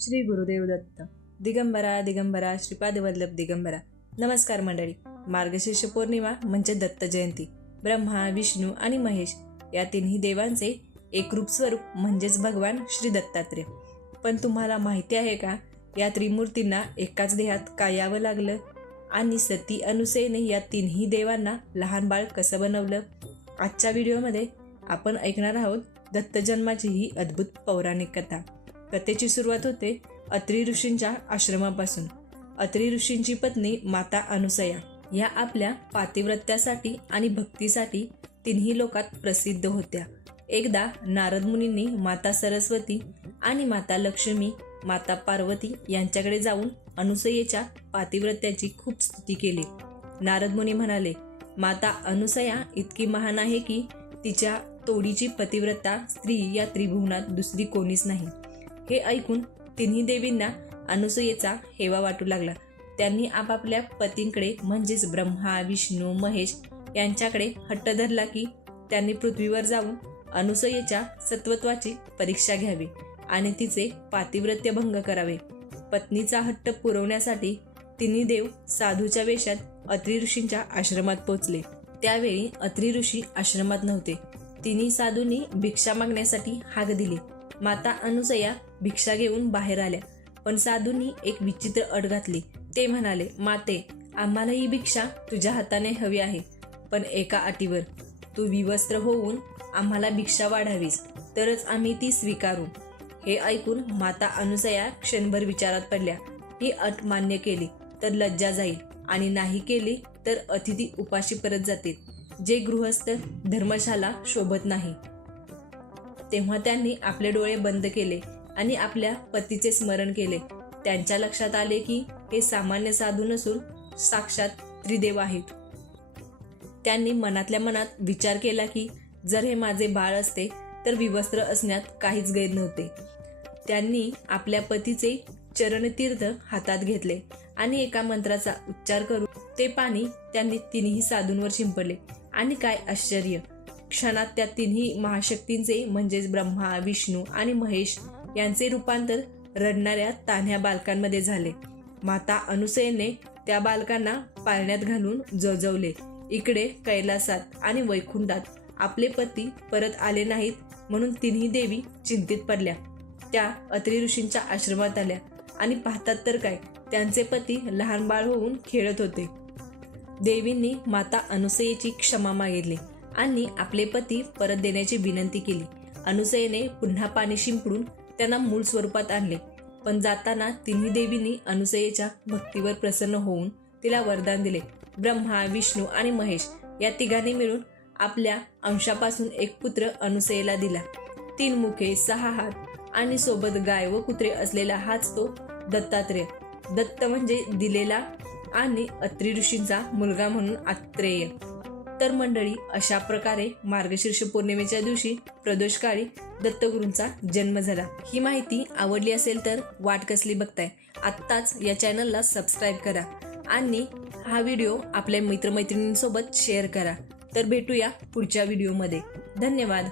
श्री गुरुदेव दत्त. दिगंबरा दिगंबरा श्रीपाद वल्लभ दिगंबरा. नमस्कार मंडळी. मार्गशीर्ष पौर्णिमा म्हणजे दत्त जयंती. ब्रह्मा विष्णू आणि महेश या तिन्ही देवांचे एकरूप स्वरूप म्हणजेच भगवान श्री दत्तात्रेय. पण तुम्हाला माहिती आहे का या त्रिमूर्तींना एकाच देहात का यावं लागलं? आणि सती अनुसेने या तिन्ही देवांना लहान बाळ कसं बनवलं? आजच्या व्हिडिओमध्ये आपण ऐकणार आहोत दत्तजन्माची ही अद्भुत पौराणिक कथा. कथेची सुरुवात होते अत्री ऋषींच्या आश्रमापासून. अत्री ऋषींची पत्नी माता अनुसया या आपल्या पातिव्रत्यासाठी आणि भक्तीसाठी तिन्ही लोकात प्रसिद्ध होत्या. एकदा नारद मुनींनी माता सरस्वती आणि माता लक्ष्मी माता पार्वती यांच्याकडे जाऊन अनुसयेच्या पातिव्रत्याची खूप स्तुती केली. नारद मुनी म्हणाले माता अनुसया इतकी महान आहे की तिच्या तोडीची पतिव्रता स्त्री या त्रिभुवनात दुसरी कोणीच नाही. हे ऐकून तिन्ही देवींना अनुसुयेचा हेवा वाटू लागला. त्यांनी आपापल्या पतींकडे म्हणजेच ब्रह्मा विष्णू महेश यांच्याकडे हट्ट धरला की त्यांनी पृथ्वीवर जाऊन अनुसयेच्या सत्वत्वाची परीक्षा घ्यावी आणि तिचे पातिव्रत्य भंग करावे. पत्नीचा हट्ट पुरवण्यासाठी तिन्ही देव साधूच्या वेशात अत्री ऋषींच्या आश्रमात पोचले त्यावेळी अत्री ऋषी आश्रमात नव्हते. तिन्ही साधूंनी भिक्षा मागण्यासाठी हाक दिली. माता अनुसया भिक्षा घेऊन बाहेर आल्या. पण साधूंनी एक विचित्र अट घातली. ते म्हणाले माते आम्हाला ही भिक्षा तुझ्या हाताने हवी आहे. पण एका अटीवर. तू विवस्त्र होऊन आम्हाला भिक्षा वाढावीस. तरच आम्ही ती स्वीकारू. हे ऐकून माता अनुसया क्षणभर विचारात पडल्या. ही अट मान्य केली तर लज्जा जाईल. आणि नाही केली तर अतिथी उपाशी परत जातील. जे गृहस्थ धर्मशाला शोभत नाही. तेव्हा त्यांनी आपले डोळे बंद केले आणि आपल्या पतीचे स्मरण केले. त्यांच्या लक्षात आले की हे सामान्य साधू नसून साक्षात त्रिदेव आहेत. त्यांनी मनातल्या मनात विचार केला की जर हे माझे बाळ असते तर विवस्त्र असण्यात काहीच गैर नव्हते. त्यांनी आपल्या पतीचे चरणतीर्थ हातात घेतले आणि एका मंत्राचा उच्चार करून ते पाणी त्यांनी तिन्ही साधूंवर शिंपडले. आणि काय आश्चर्य! क्षणात त्या तिन्ही महाशक्तींचे म्हणजेच ब्रह्मा विष्णू आणि महेश यांचे रूपांतर रडणाऱ्या तान्ह्या बालकांमध्ये झाले. माता अनुसयेने त्या बालकांना पाळण्यात घालून जजवले इकडे कैलासात आणि वैकुंठात आपले पती परत आले नाहीत म्हणून तिन्ही देवी चिंतित पडल्या. त्या अत्री ऋषींच्या आश्रमात आल्या आणि पाहतात तर काय त्यांचे पती लहान बाळ होऊन खेळत होते. देवींनी माता अनुसयेची क्षमा मागितली. आणि आपले पती परत देण्याची विनंती केली. अनुसयेने पुन्हा पाणी शिंपडून त्यांना मूळ स्वरूपात आणले. पण जाताना तिन्ही देवींनी अनुसयेच्या भक्तीवर प्रसन्न होऊन तिला वरदान दिले. ब्रह्मा विष्णू आणि महेश या तिघांनी मिळून आपल्या अंशापासून एक पुत्र अनुसयेला दिला. तीन मुखे सहा हात आणि सोबत गाय व कुत्रे असलेला हाच तो दत्तात्रेय. दत्त म्हणजे दिलेला आणि अत्री ऋषींचा मुलगा म्हणून आत्रेय. तर मंडळी अशा प्रकारे मार्गशीर्ष पौर्णिमेच्या दिवशी प्रदोषकाळी दत्तगुरूंचा जन्म झाला. ही माहिती आवडली असेल तर वाट कसली बघताय आत्ताच या चॅनलला सबस्क्राईब करा आणि हा व्हिडिओ आपल्या मित्रमैत्रिणींसोबत शेअर करा. तर भेटूया पुढच्या व्हिडिओमध्ये. धन्यवाद.